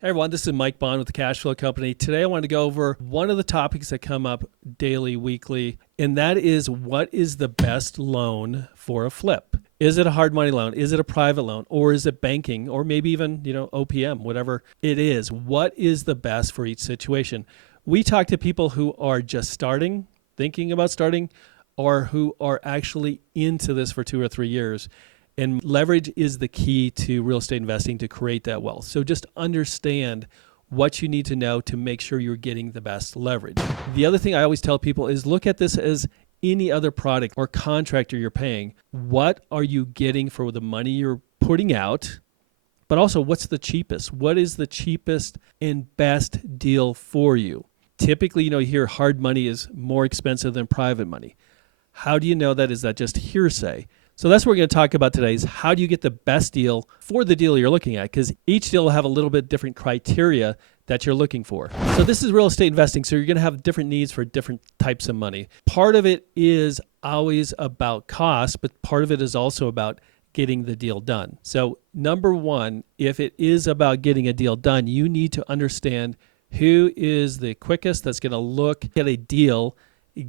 Hey everyone, this is Mike Bonn with the Cash Flow Company. Today I want to go over one of the topics that come up daily, weekly, and that is what is the best loan for a flip? Is it a hard money loan? Is it a private loan? Or is it banking? Or maybe even, OPM, whatever it is. What is the best for each situation? We talk to people who are just starting, thinking about starting, or who are actually into this for 2 or 3 years. And leverage is the key to real estate investing to create that wealth. So just understand what you need to know to make sure you're getting the best leverage. The other thing I always tell people is look at this as any other product or contractor you're paying. What are you getting for the money you're putting out? But also, what's the cheapest? What is the cheapest and best deal for you? Typically, you hear hard money is more expensive than private money. How do you know that? Is that just hearsay? So that's what we're going to talk about today is how do you get the best deal for the deal you're looking at? Because each deal will have a little bit different criteria that you're looking for. So this is real estate investing. So you're going to have different needs for different types of money. Part of it is always about cost, but part of it is also about getting the deal done. So number one, if it is about getting a deal done, you need to understand who is the quickest that's going to look at a deal,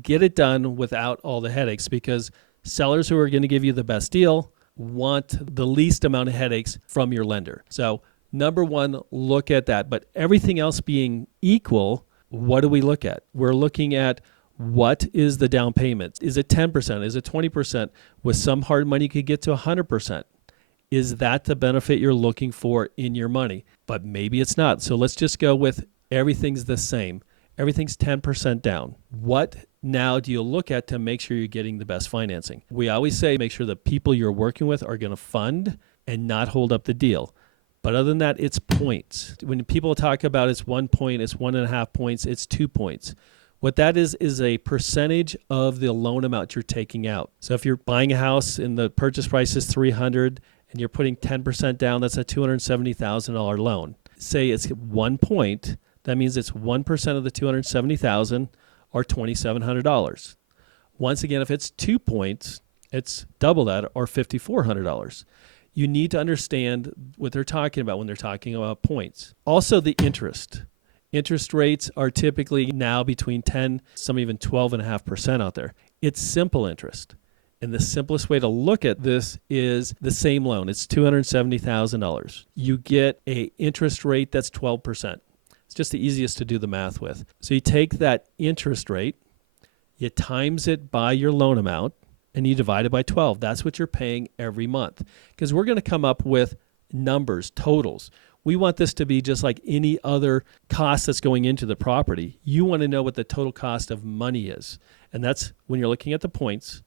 get it done without all the headaches, because sellers who are going to give you the best deal want the least amount of headaches from your lender. So number one, look at that. But everything else being equal, what do we look at? We're looking at what is the down payment? Is it 10%? Is it 20%? With some hard money, you could get to 100%. Is that the benefit you're looking for in your money? But maybe it's not. So let's just go with everything's the same. Everything's 10% down. What now do you look at to make sure you're getting the best financing? We always say make sure the people you're working with are going to fund and not hold up the deal. But other than that, it's points. When people talk about it's 1 point, it's 1.5 points, it's 2 points. What that is a percentage of the loan amount you're taking out. So if you're buying a house and the purchase price is $300,000 and you're putting 10% down, that's a $270,000 loan. Say it's 1 point. That means it's 1% of the $270,000 or $2,700. Once again, if it's 2 points, it's double that or $5,400. You need to understand what they're talking about when they're talking about points. Also, the interest. Interest rates are typically now between 10, some even 12.5% out there. It's simple interest. And the simplest way to look at this is the same loan. It's $270,000. You get an interest rate that's 12%. It's just the easiest to do the math with. So you take that interest rate, you times it by your loan amount, and you divide it by 12. That's what you're paying every month. Because we're going to come up with numbers, totals. We want this to be just like any other cost that's going into the property. You want to know what the total cost of money is. And that's when you're looking at the points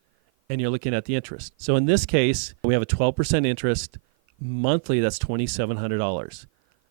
and you're looking at the interest. So in this case, we have a 12% interest. Monthly, that's $2,700.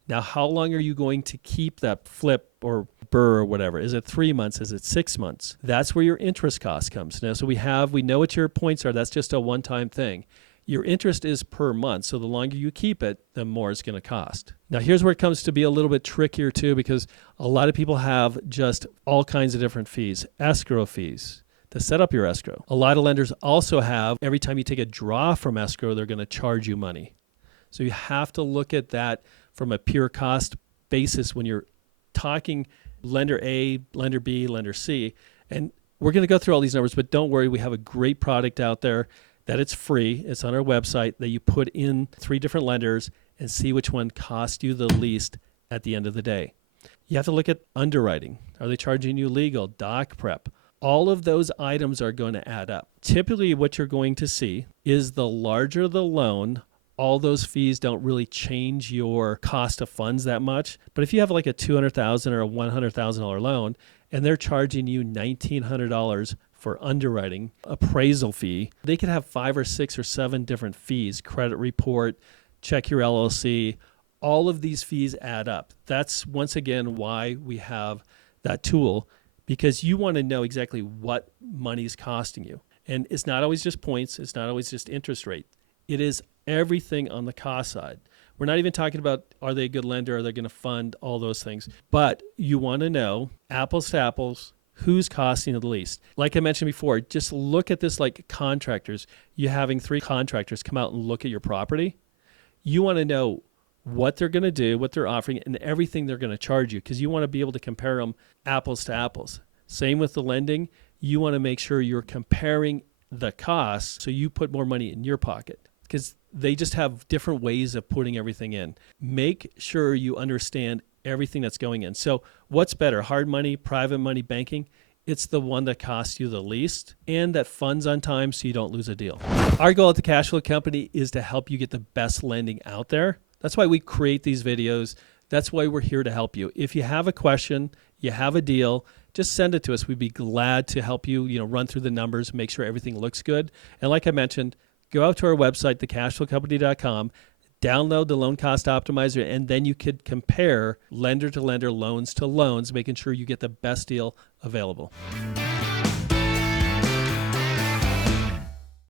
Now, how long are you going to keep that flip or BRRRR or whatever? Is it 3 months? Is it 6 months? That's where your interest cost comes. Now, so we know what your points are. That's just a one-time thing. Your interest is per month. So the longer you keep it, the more it's going to cost. Now, here's where it comes to be a little bit trickier too, because a lot of people have just all kinds of different fees, escrow fees to set up your escrow. A lot of lenders also have, every time you take a draw from escrow, they're going to charge you money. So you have to look at that from a pure cost basis when you're talking lender A, lender B, lender C. And we're going to go through all these numbers, but don't worry, we have a great product out there that it's free. It's on our website that you put in 3 different lenders and see which one costs you the least at the end of the day. You have to look at underwriting. Are they charging you legal, doc prep? All of those items are going to add up. Typically what you're going to see is the larger the loan, all those fees don't really change your cost of funds that much. But if you have like a $200,000 or a $100,000 loan and they're charging you $1,900 for underwriting, appraisal fee, they could have 5 or 6 or 7 different fees, credit report, check your LLC. All of these fees add up. That's once again why we have that tool, because you want to know exactly what money's costing you. And it's not always just points. It's not always just interest rate. It is everything on the cost side. We're not even talking about are they a good lender, are they going to fund, all those things. But you want to know, apples to apples, who's costing the least. Like I mentioned before, just look at this like contractors. You having 3 contractors come out and look at your property. You want to know what they're going to do, what they're offering, and everything they're going to charge you, because you want to be able to compare them apples to apples. Same with the lending. You want to make sure you're comparing the costs so you put more money in your pocket, because they just have different ways of putting everything in. Make sure you understand everything that's going in. So what's better, hard money, private money, banking? It's the one that costs you the least and that funds on time so you don't lose a deal. Our goal at the Cash Flow Company is to help you get the best lending out there. That's why we create these videos. That's why we're here to help you. If you have a question, you have a deal, just send it to us. We'd be glad to help you, run through the numbers, make sure everything looks good. And like I mentioned, go out to our website, thecashflowcompany.com, download the Loan Cost Optimizer, and then you could compare lender to lender, loans to loans, making sure you get the best deal available.